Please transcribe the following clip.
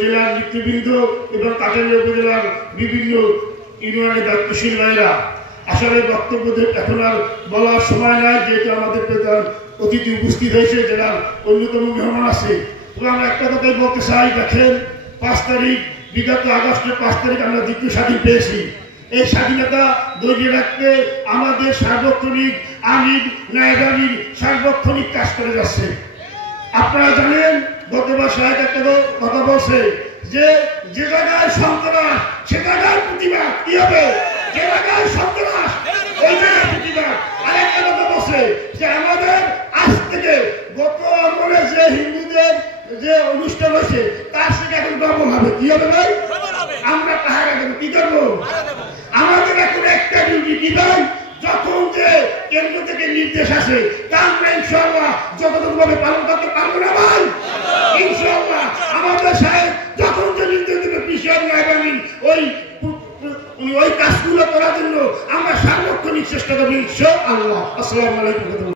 জেলার নেতৃবৃন্দ এবং কাঠালিয়া উপজেলার বিভিন্ন ইউনিয়নের দায়িত্বশীল ভাইরা, আসলে বক্তব্য এখন আর বলার সময় নাই, যেহেতু আমাদের প্রধান অতিথি উপস্থিত হয়েছে, জেলার অন্যতম মেহমান আছে। তবে আমরা একটা কথাই বলতে চাই, দেখেন 5 তারিখ, বিগত আগস্টের 5 তারিখ আমরা দ্বিতীয় স্বাধীন পেয়েছি। এই স্বাধীনতা ধরিয়ে রাখতে আমাদের সার্বক্ষণিক আমির নায়েব আমির সার্বক্ষণিক কাজ করে যাচ্ছে। আপনারা জানেন, গতবার সাহেব একটা কথা বলছে যে জায়গায় সন্ত্রাস সে জায়গায় প্রতিবাদ কি হবে, যে জায়গায় সন্ত্রাস ওই জায়গায় প্রতিবাদ। আরেকটা কথা বলছে যে আমাদের আজ থেকে গত আমলে যে হিন্দুদের যে অনুষ্ঠান হয়েছে তার থেকে এখন ডবল হবে। কি হবে ভাই? আমরা পাহাড়ে দেবো। কি করবো? আমাদের এখন একটা ডিউটি কি ভাই, যখন যে কেন্দ্র থেকে নির্দেশ আসে তা আমরা ইনশাআল্লাহ যতটুকুভাবে পালন করতে পারবো না ভাই। ইনশাআল্লাহ আমাদের সাহেব যখন যে নির্দেশ দেবে পিছিয়ে নাইবানি ওই কাজগুলো করার জন্য আমরা সার্বক্ষণিক চেষ্টা করবো ইনশাআল্লাহ। আসসালামু আলাইকুম।